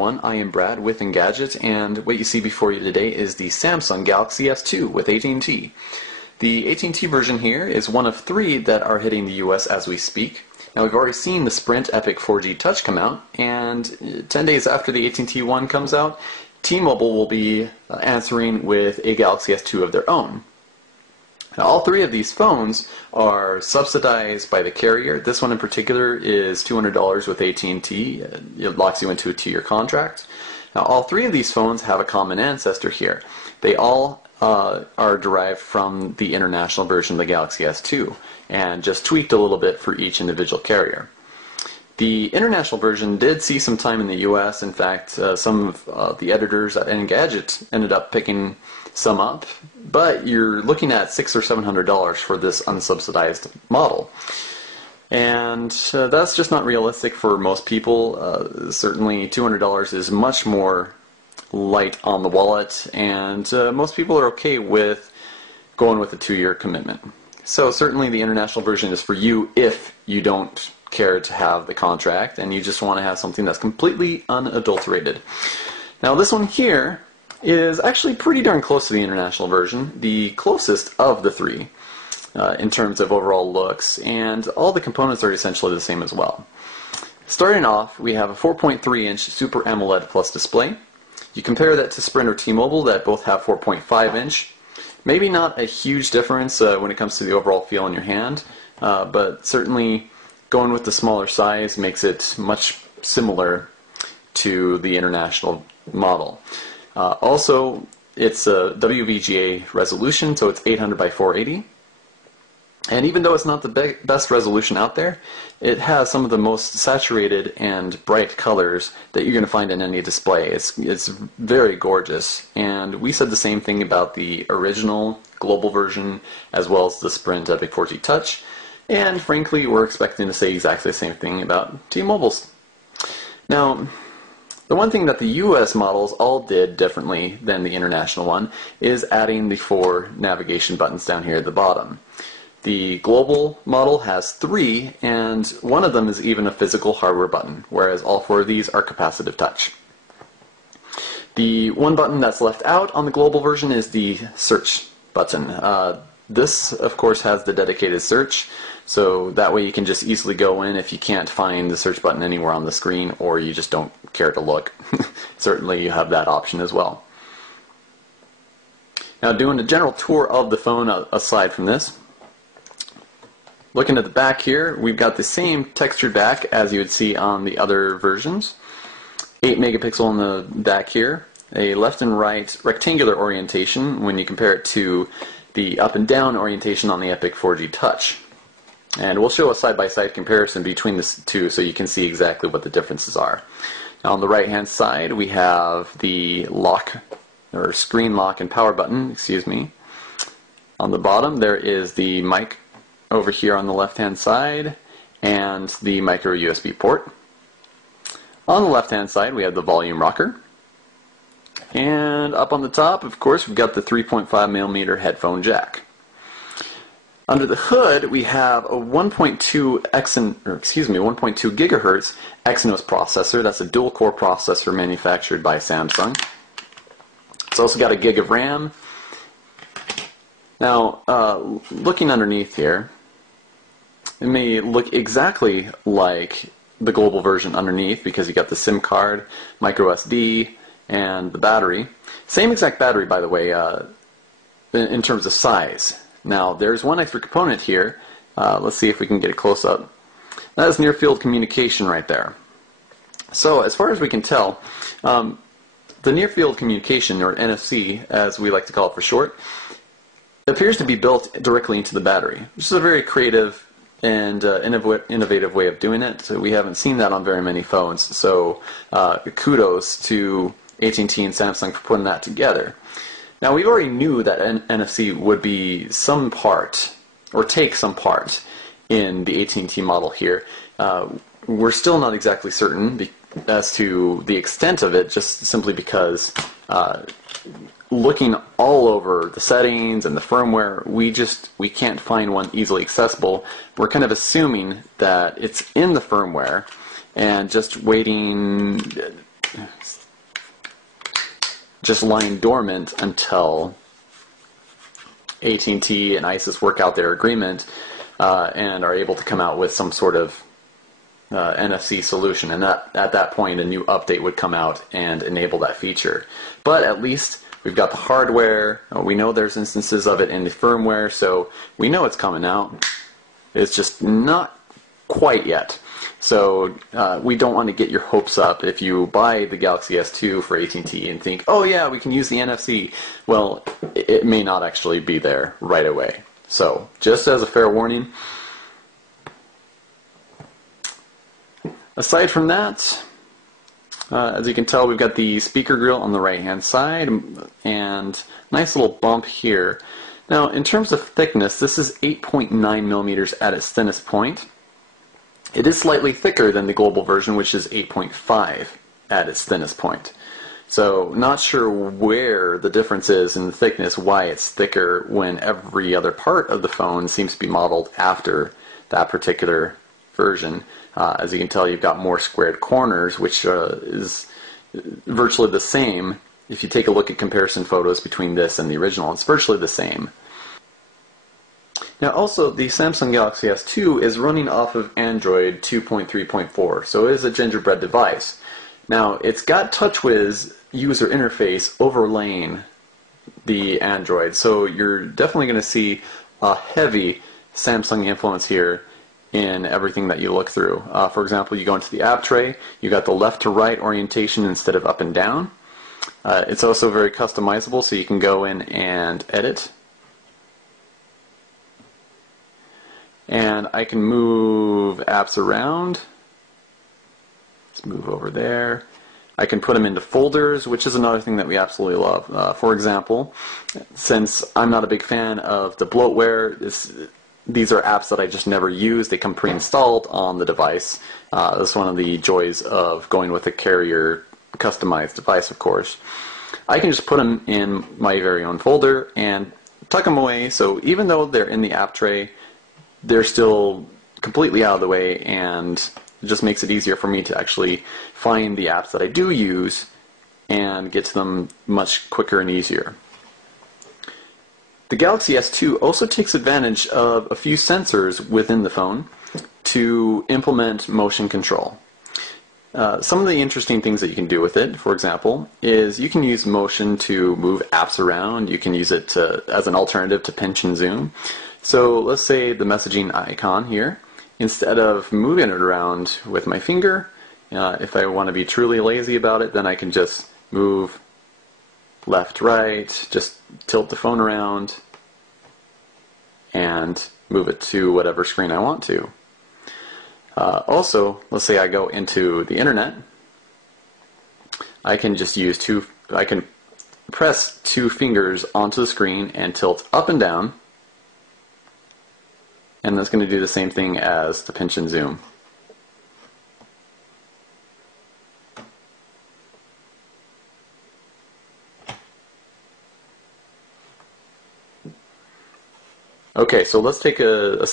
I am Brad with Engadget, and what you see before you today is the Samsung Galaxy S2 with AT&T. The AT&T version here is one of 3 that are hitting the US as we speak. Now we've already seen the Sprint Epic 4G Touch come out, and 10 days after the AT&T one comes out, T-Mobile will be answering with a Galaxy S2 of their own. Now, all 3 of these phones are subsidized by the carrier. This one in particular is $200 with AT&T. It locks you into a 2-year contract. Now, all 3 of these phones have a common ancestor here. They all are derived from the international version of the Galaxy S2 and just tweaked a little bit for each individual carrier. The international version did see some time in the US. In fact, some of the editors at Engadget ended up picking some up, but you're looking at $600 or $700 for this unsubsidized model. And that's just not realistic for most people. Certainly $200 is much more light on the wallet, and most people are okay with going with a 2-year commitment. So certainly the international version is for you if you don't care to have the contract and you just want to have something that's completely unadulterated. Now this one here is actually pretty darn close to the international version, the closest of the 3 in terms of overall looks, and all the components are essentially the same as well. Starting off, we have a 4.3-inch Super AMOLED Plus display. You compare that to Sprint or T-Mobile that both have 4.5-inch. Maybe not a huge difference when it comes to the overall feel in your hand, but certainly going with the smaller size makes it much similar to the international model. Also, it's a WVGA resolution, so it's 800 by 480. And even though it's not the best resolution out there, it has some of the most saturated and bright colors that you're going to find in any display. It's very gorgeous. And we said the same thing about the original global version as well as the Sprint Epic 4G Touch. And frankly, we're expecting to say exactly the same thing about T-Mobile's. Now, the one thing that the US models all did differently than the international one is adding the 4 navigation buttons down here at the bottom. The global model has 3, and one of them is even a physical hardware button, whereas all 4 of these are capacitive touch. The one button that's left out on the global version is the search button. This, of course, has the dedicated search, so that way you can just easily go in if you can't find the search button anywhere on the screen or you just don't care to look. Certainly you have that option as well. Now, doing a general tour of the phone aside from this, looking at the back here, we've got the same textured back as you would see on the other versions. 8 megapixel in the back here, a left and right rectangular orientation when you compare it to the up and down orientation on the Epic 4G Touch. And we'll show a side-by-side comparison between the 2 so you can see exactly what the differences are. Now on the right hand side we have the lock, or screen lock and power button, excuse me. On the bottom there is the mic over here on the left hand side and the micro USB port. On the left hand side we have the volume rocker. And up on the top, of course, we've got the 3.5mm headphone jack. Under the hood, we have a 1.2 gigahertz Exynos processor. That's a dual-core processor manufactured by Samsung. It's also got a gig of RAM. Now, looking underneath here, it may look exactly like the global version underneath because you got the SIM card, micro SD, and the battery. Same exact battery, by the way, in terms of size. Now, there's one extra component here. Let's see if we can get a close-up. That is near-field communication right there. So, as far as we can tell, the near-field communication, or NFC, as we like to call it for short, appears to be built directly into the battery, which is a very creative and innovative way of doing it. So we haven't seen that on very many phones. So, kudos to AT&T and Samsung for putting that together. Now, we already knew that NFC would be some part, or take some part, in the AT&T model here. We're still not exactly certain as to the extent of it, just simply because looking all over the settings and the firmware, we can't find one easily accessible. We're kind of assuming that it's in the firmware and just waiting just lying dormant until AT&T and ISIS work out their agreement and are able to come out with some sort of NFC solution, and at that point a new update would come out and enable that feature. But at least we've got the hardware, we know there's instances of it in the firmware, so we know it's coming out. It's just not quite yet. So we don't want to get your hopes up if you buy the Galaxy S2 for AT&T and think, oh yeah, we can use the NFC. Well, it may not actually be there right away. So just as a fair warning. Aside from that, as you can tell, we've got the speaker grill on the right hand side and nice little bump here. Now in terms of thickness, this is 8.9 millimeters at its thinnest point. It is slightly thicker than the global version, which is 8.5 at its thinnest point. So not sure where the difference is in the thickness, why it's thicker when every other part of the phone seems to be modeled after that particular version. As you can tell, you've got more squared corners, which is virtually the same. If you take a look at comparison photos between this and the original, it's virtually the same. Now also, the Samsung Galaxy S2 is running off of Android 2.3.4, so it is a gingerbread device. Now, it's got TouchWiz user interface overlaying the Android, so you're definitely going to see a heavy Samsung influence here in everything that you look through. For example, you go into the app tray, you got the left to right orientation instead of up and down. It's also very customizable, so you can go in and edit. And I can move apps around. Let's move over there. I can put them into folders, which is another thing that we absolutely love. For example, since I'm not a big fan of the bloatware, these are apps that I just never use. They come pre-installed on the device. That's one of the joys of going with a carrier customized device, of course. I can just put them in my very own folder and tuck them away, so even though they're in the app tray, they're still completely out of the way, and it just makes it easier for me to actually find the apps that I do use and get to them much quicker and easier. The Galaxy S2 also takes advantage of a few sensors within the phone to implement motion control. Some of the interesting things that you can do with it, for example, is you can use motion to move apps around. You can use it as an alternative to pinch and zoom. So let's say the messaging icon here, instead of moving it around with my finger, if I want to be truly lazy about it, then I can just move left, right, just tilt the phone around and move it to whatever screen I want to. Also, let's say I go into the internet, I can just use I can press two fingers onto the screen and tilt up and down, and that's going to do the same thing as the pinch and zoom. Okay, so let's take a